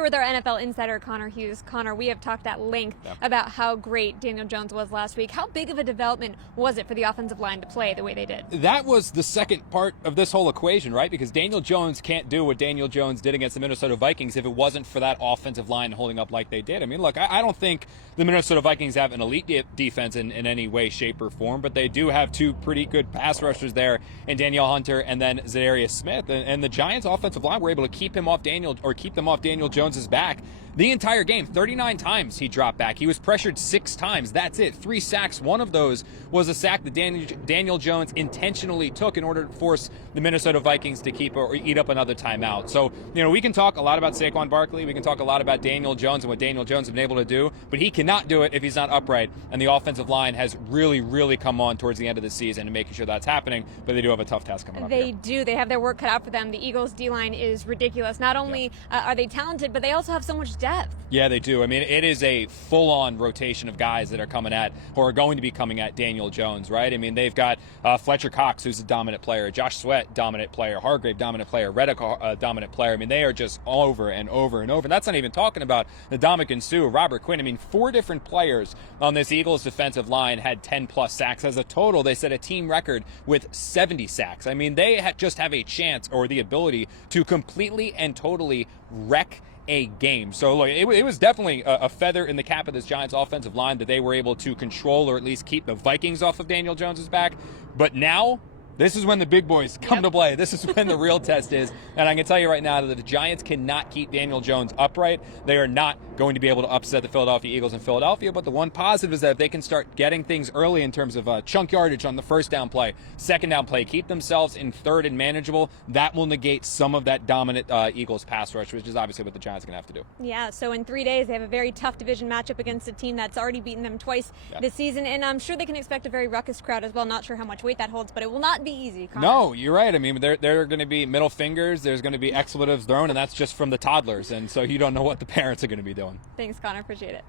here with our NFL insider, Connor Hughes. Connor, we have talked at length about how great Daniel Jones was last week. How big of a development was it for the offensive line to play the way they did? That was the second part of this whole equation, right? Because Daniel Jones can't do what Daniel Jones did against the Minnesota Vikings if it wasn't for that offensive line holding up like they did. I mean, look, I don't think the Minnesota Vikings have an elite defense in any way, shape, or form, but they do have two pretty good pass rushers there in Danielle Hunter and then Zadarius Smith. And the Giants' offensive line were able to keep them off Daniel Jones's back the entire game. 39 times he dropped back. He was pressured 6 times. That's it. 3 sacks. One of those was a sack that Daniel Jones intentionally took in order to force the Minnesota Vikings to keep or eat up another timeout. So, we can talk a lot about Saquon Barkley. We can talk a lot about Daniel Jones and what Daniel Jones has been able to do, but he cannot do it if he's not upright. And the offensive line has really, really come on towards the end of the season and making sure that's happening, but they do have a tough task coming up. They do. They have their work cut out for them. The Eagles' D-line is ridiculous. Not only are they talented, but they also have so much depth. Yeah, they do. I mean, it is a full-on rotation of guys that are going to be coming at Daniel Jones, right? I mean, they've got Fletcher Cox, who's a dominant player, Josh Sweat, dominant player, Hargrave, dominant player, Reddick, dominant player. I mean, they are just over and over and over. And that's not even talking about Ndamukong Suh, Robert Quinn. I mean, 4 different players on this Eagles defensive line had 10-plus sacks. As a total, they set a team record with 70 sacks. I mean, they just have a chance or the ability to completely and totally wreck a game. So look, it was definitely a feather in the cap of this Giants offensive line that they were able to control or at least keep the Vikings off of Daniel Jones's back. But now, this is when the big boys come to play. This is when the real test is. And I can tell you right now that the Giants cannot keep Daniel Jones upright. They are not going to be able to upset the Philadelphia Eagles in Philadelphia. But the one positive is that if they can start getting things early in terms of chunk yardage on the first down play, second down play, keep themselves in third and manageable, that will negate some of that dominant Eagles pass rush, which is obviously what the Giants are going to have to do. Yeah, so in 3 days, they have a very tough division matchup against a team that's already beaten them twice this season. And I'm sure they can expect a very ruckus crowd as well. Not sure how much weight that holds, but it will not be easy. Connor. No, you're right. I mean, there are going to be middle fingers. There's going to be expletives thrown, and that's just from the toddlers. And so you don't know what the parents are going to be doing. Thanks, Connor. Appreciate it.